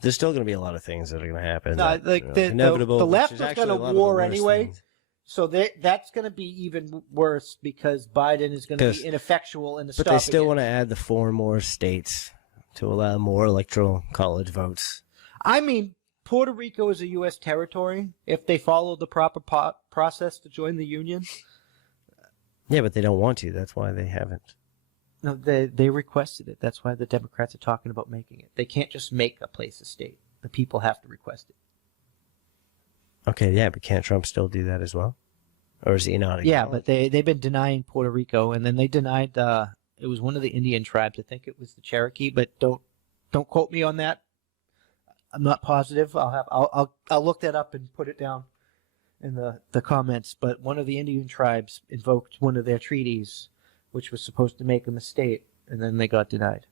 There's still going to be a lot of things that are going to happen. No, inevitable. The left was going to war anyway. So that's going to be even worse because Biden is going to be ineffectual in the stopping. But they still want to add the 4 more states to allow more electoral college votes. I mean, Puerto Rico is a U.S. territory if they follow the proper process to join the Union. Yeah, but they don't want to. That's why they haven't. No, they requested it. That's why the Democrats are talking about making it. They can't just make a place a state. The people have to request it. Okay, yeah, but can't Trump still do that as well? Or is he not? Yeah, but they've been denying Puerto Rico, and then they denied it was one of the Indian tribes. I think it was the Cherokee, but don't quote me on that. I'm not positive. I'll look that up and put it down in the comments. But one of the Indian tribes invoked one of their treaties, which was supposed to make them a state, and then they got denied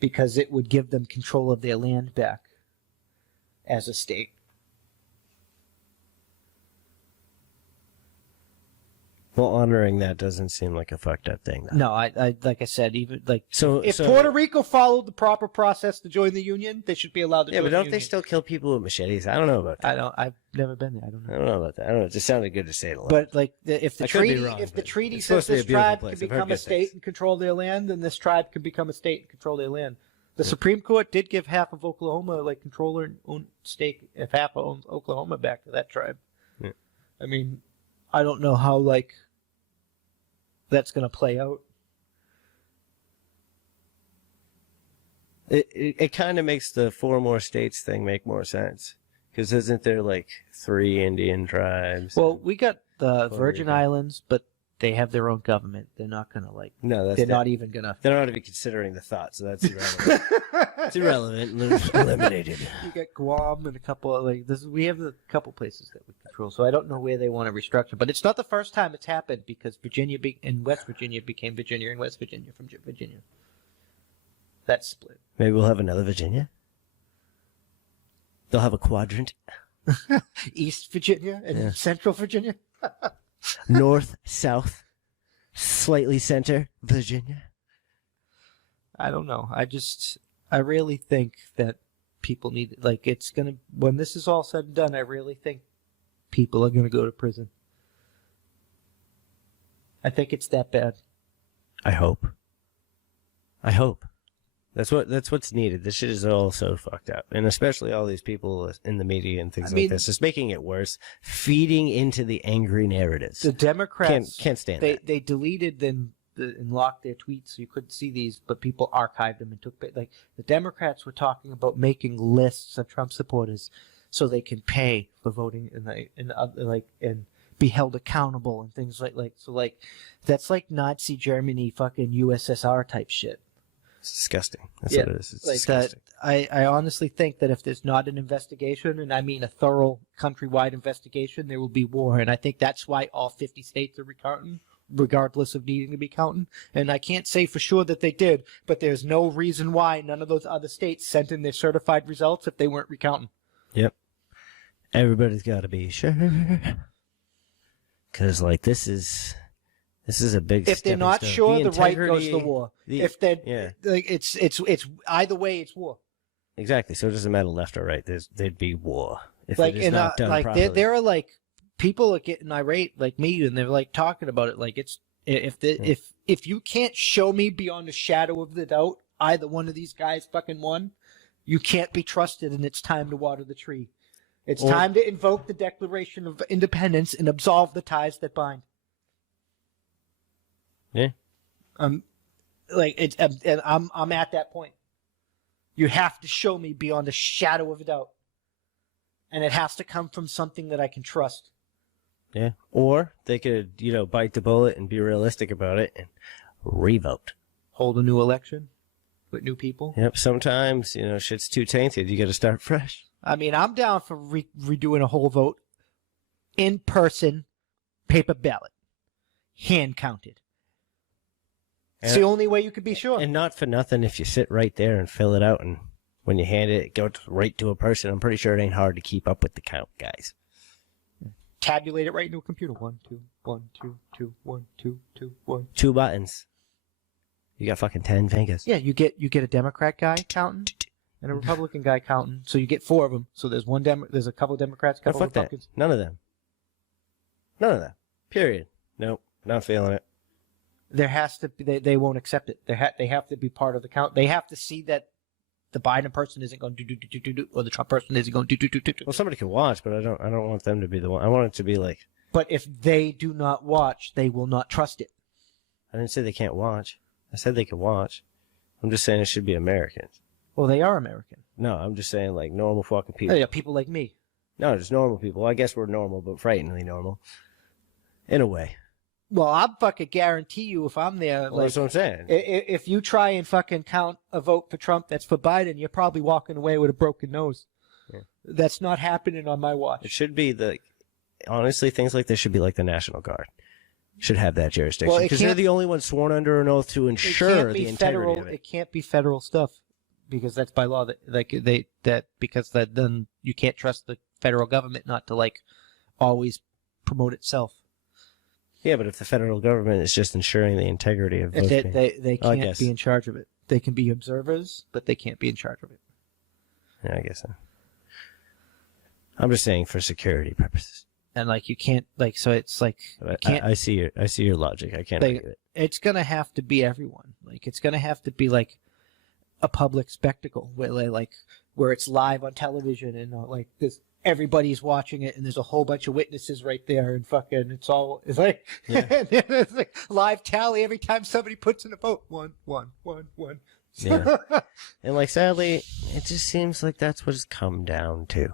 because it would give them control of their land back as a state. Well, honoring that doesn't seem like a fucked up thing, though. No, I like I said, even like if so, Puerto Rico followed the proper process to join the Union, they should be allowed to join the Union. Yeah, but don't they still kill people with machetes? I don't know about that. I've never been there. I don't know about that. I don't know. It just sounded good to say it a lot. But like, if the treaty says this tribe can become a state and control their land, then this tribe can become a state and control their land. The Supreme Court did give half of Oklahoma, like, control and own stake, if half owns Oklahoma, back to that tribe. Yeah. I mean, I don't know how, like, that's going to play out. It kind of makes the 4 more states thing make more sense. Because isn't there, like, 3 Indian tribes? Well, we got the Virgin Islands, but they have their own government. They're not going to, like... No, they're not even going to... They're not even considering the thought, so that's irrelevant. It's irrelevant. Eliminated. You got Guam and a couple of, like... we have a couple places that we control, so I don't know where they want to restructure. But it's not the first time it's happened, because Virginia and West Virginia became Virginia and West Virginia from Virginia. That's split. Maybe we'll have another Virginia? They'll have a quadrant. East Virginia and Central Virginia? North, South, slightly center, Virginia. I don't know. I really think that people need, like, it's going to, when this is all said and done, I really think people are going to go to prison. I think it's that bad. I hope. That's what's needed. This shit is all so fucked up. And especially all these people in the media and things like this. It's making it worse. Feeding into the angry narratives. The Democrats can't stand that. They deleted and locked their tweets so you couldn't see these, but people archived them and took, like, the Democrats were talking about making lists of Trump supporters so they can pay for voting and be held accountable and things like so, like, that's like Nazi Germany fucking USSR type shit. It's disgusting. That's what it is. It's like disgusting. I honestly think that if there's not an investigation, and I mean a thorough countrywide investigation, there will be war. And I think that's why all 50 states are recounting, regardless of needing to be counting. And I can't say for sure that they did, but there's no reason why none of those other states sent in their certified results if they weren't recounting. Yep. Everybody's got to be sure. Because, like, this is a big. If they're not sure, the right goes to war. If they're, like, it's either way, it's war. Exactly. So it doesn't matter left or right. There'd be war if like, it is not done like properly. there are, like, people are getting irate like me, and they're, like, talking about it like it's if you can't show me beyond a shadow of the doubt either one of these guys fucking won, you can't be trusted, and it's time to water the tree. It's time to invoke the Declaration of Independence and absolve the ties that bind. Yeah. Like, it's, and I'm at that point. You have to show me beyond a shadow of a doubt, and it has to come from something that I can trust. Yeah. Or they could, bite the bullet and be realistic about it and revote. Hold a new election with new people. Yep. Sometimes, shit's too tainted. You got to start fresh. I mean, I'm down for redoing a whole vote, in person, paper ballot, hand counted. It's the only way you could be sure. And not for nothing, if you sit right there and fill it out, and when you hand it, go right to a person, I'm pretty sure it ain't hard to keep up with the count, guys. Tabulate it right into a computer. 1, 2, 1, 2, 2, 1, 2, 2, 1. 2 buttons. You got fucking 10 fingers. Yeah, you get a Democrat guy counting and a Republican guy counting, so you get 4 of them. So there's there's a couple Democrats, a couple Republicans. That. None of them. None of that. Period. Nope. Not feeling it. There has to be. They won't accept it. They have to be part of the count. They have to see that the Biden person isn't going to do, or the Trump person isn't going to do. Well, somebody can watch, but I don't want them to be the one. I want it to be like. But if they do not watch, they will not trust it. I didn't say they can't watch. I said they can watch. I'm just saying it should be Americans. Well, they are American. No, I'm just saying like normal fucking people. Yeah, people like me. No, just normal people. I guess we're normal, but frighteningly normal. In a way. Well, I'll fucking guarantee you if I'm there. Well, that's what I'm saying. If you try and fucking count a vote for Trump that's for Biden, you're probably walking away with a broken nose. Yeah. That's not happening on my watch. It should be honestly, things like this should be like the National Guard. Should have that jurisdiction. Because they're the only ones sworn under an oath to ensure the integrity of it. It can't be federal stuff because that's by law. Because then you can't trust the federal government not to like always promote itself. Yeah, but if the federal government is just ensuring the integrity of voting, they can't be in charge of it. They can be observers, but they can't be in charge of it. Yeah, I guess so. I'm just saying for security purposes. And like you can't so it's like I see your logic. I can't argue it. It's gonna have to be everyone. Like it's gonna have to be like a public spectacle where it's live on television and like this. Everybody's watching it, and there's a whole bunch of witnesses right there, and fucking, it's like, yeah. It's like live tally every time somebody puts in a vote. 1, 1, 1, 1. Yeah. And like, sadly, it just seems like that's what it's come down to.